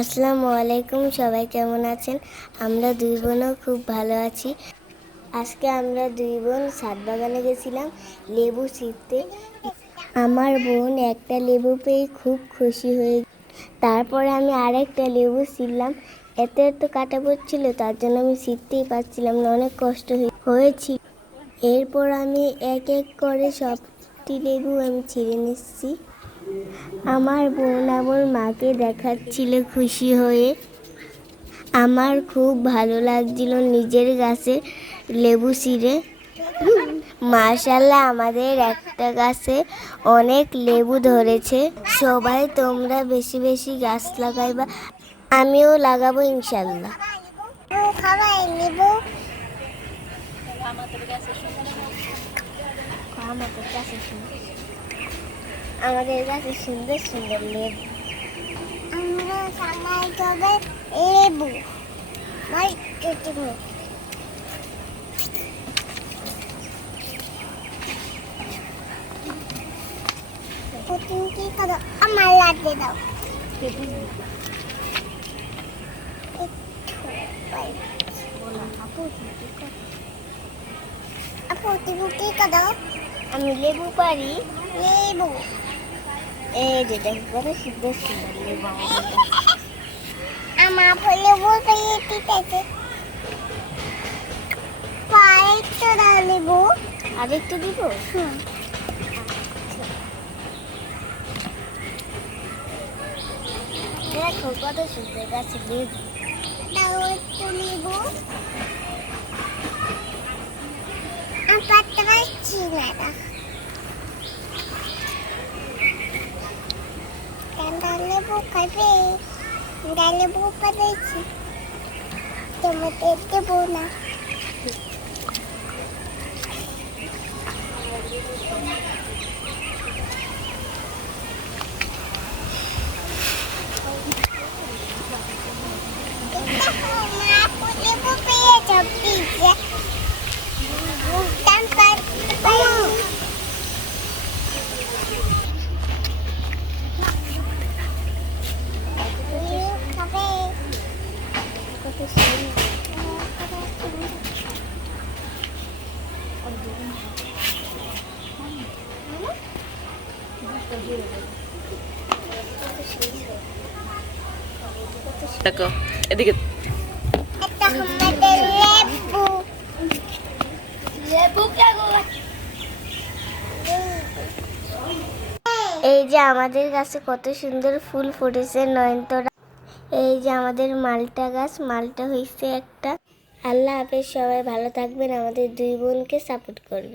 আসসালামু আলাইকুম, সবাই কেমন আছেন? আমরা দুই বোনও খুব ভালো আছি। আজকে আমরা দুই বোন ছাদ বাগানে গেছিলাম লেবু ছিঁড়তে। আমার বোন একটা লেবু পেয়ে খুব খুশি হয়ে, তারপরে আমি আরেকটা লেবু ছিঁড়লাম। এত এত কাটা পড়ছিল, তার জন্য আমি ছিঁড়তেই পারছিলাম না, অনেক কষ্ট হয়েছিল। এরপর আমি এক এক করে সবটি লেবু আমি ছিঁড়ে নিচ্ছি। আমার বোন আমার মাকে দেখাচ্ছিল খুশি হয়ে। আমার খুব ভালো লাগছিল নিজের গাছে লেবু ছিঁড়ে। মাশাআল্লাহ, আমাদের একটা গাছে অনেক লেবু ধরেছে। সবাই তোমরা বেশি বেশি গাছ লাগাইবা, আমিও লাগাবো ইনশাল্লাহ। আমাদের কাছে সুন্দর সুন্দর লেবু, আমরা সবাই তবে লেবু আমার লাগতে দাও। আমি লেবু পারি, লেবু এই যে দেখো কত সুন্দর সুন্দর লেবু আমার লেবু লেবু আরেকটু দিব। দেখো কত সুন্দর গাছে লেবু, লেবু আমি পারতে পারছি না। লেবু খাবে, লেবু পাচ্ছি, তোমাদের দেবো না। লেবু পেয়ে যাবি দেখো এদিকে, এই যে আমাদের গাছে কত সুন্দর ফুল ফুটেছে নয়নতারা। এই যে আমাদের মালটা গাছ, মালটা হয়েছে একটা। আল্লাহ হাফেজ, সবাই ভালো থাকবেন, আমাদের দুই বোনকে সাপোর্ট করবেন।